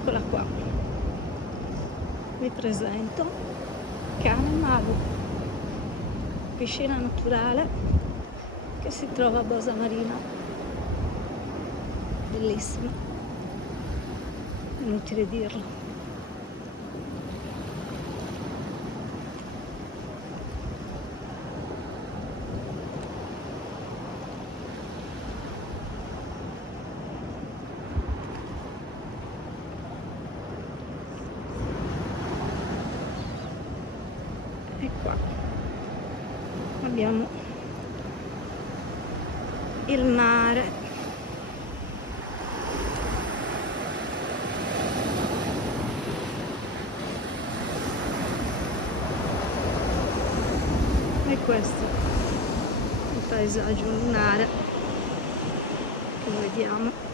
Eccola qua, vi presento Cane Malu, piscina naturale che si trova a Bosa Marina, bellissima, inutile dirlo. E qua abbiamo il mare, e questo è il paesaggio lunare che vediamo.